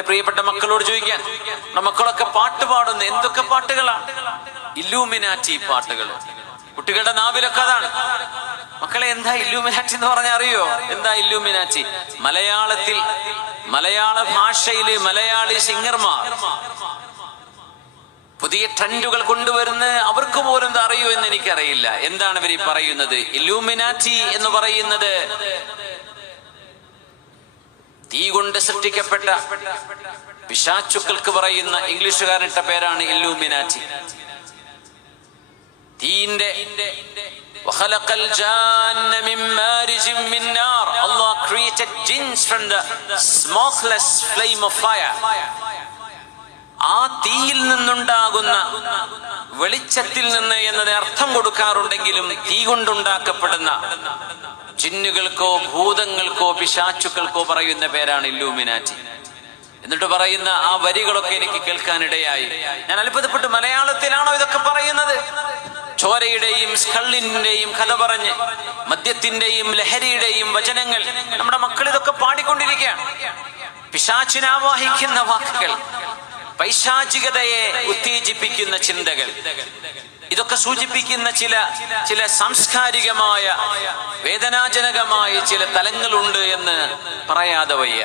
എന്റെ പ്രിയപ്പെട്ട മക്കളോട് ചോദിക്കാൻ, മക്കളൊക്കെ പാട്ട് പാടുന്നു. എന്തൊക്കെ പാട്ടുകളാണ്! ഇല്ലൂമിനാറ്റി പാട്ടുകൾ. കുട്ടികളുടെ നാവിലൊക്കെ അതാണ്. മക്കളെ, എന്താ ഇല്ലൂമിനാറ്റി എന്ന് പറഞ്ഞാൽ അറിയോ? എന്താ ഇല്ലൂമിനാറ്റി? മലയാള ഭാഷയില് മലയാളി സിംഗർമാർ പുതിയ ട്രെൻഡുകൾ കൊണ്ടുവരുന്ന അവർക്ക് പോലും എന്താ അറിയോ എന്ന് എനിക്കറിയില്ല. എന്താണ് ഇവർ പറയുന്നത്? ഇല്ലൂമിനാറ്റി എന്ന് പറയുന്നത് തീ കൊണ്ട് സൃഷ്ടിക്കപ്പെട്ട പിശാചുക്കൾക്ക് പറയുന്ന ഇംഗ്ലീഷുകാരനിട്ട പേരാണ് Illuminati. തീന്റെ Allah created jinns from the smokeless flame of fire. ആ തീയിൽ നിന്നുണ്ടാകുന്ന വെളിച്ചത്തിൽ നിന്ന് എന്നതിന് അർത്ഥം കൊടുക്കാറുണ്ടെങ്കിലും തീ കൊണ്ടുണ്ടാക്കപ്പെടുന്ന ജിന്നുകൾക്കോ ഭൂതങ്ങൾക്കോ പിശാചുക്കൾക്കോ പറയുന്ന പേരാണ് ഇല്ലൂമിനാറ്റി. എന്നിട്ട് പറയുന്ന ആ വരികളൊക്കെ എനിക്ക് കേൾക്കാനിടയായി. ഞാൻ അത്ഭുതപ്പെട്ടു, മലയാളത്തിലാണോ ഇതൊക്കെ പറയുന്നത്? ചോരയുടെയും സ്കള്ളിന്റെയും കഥ പറഞ്ഞ് മദ്യത്തിന്റെയും ലഹരിയുടെയും വചനങ്ങൾ നമ്മുടെ മക്കൾ ഇതൊക്കെ പാടിക്കൊണ്ടിരിക്കുകയാണ്. പിശാചിനെ ആവാഹിക്കുന്ന വാക്കുകൾ, പൈശാചികതയെ ഉത്തേജിപ്പിക്കുന്ന ചിന്തകൾ, ഇതൊക്കെ സൂചിപ്പിക്കുന്ന ചില സാംസ്കാരികമായ വേദനാജനകമായ ചില തലങ്ങളുണ്ട് എന്ന് പറയാതെ വയ്യ.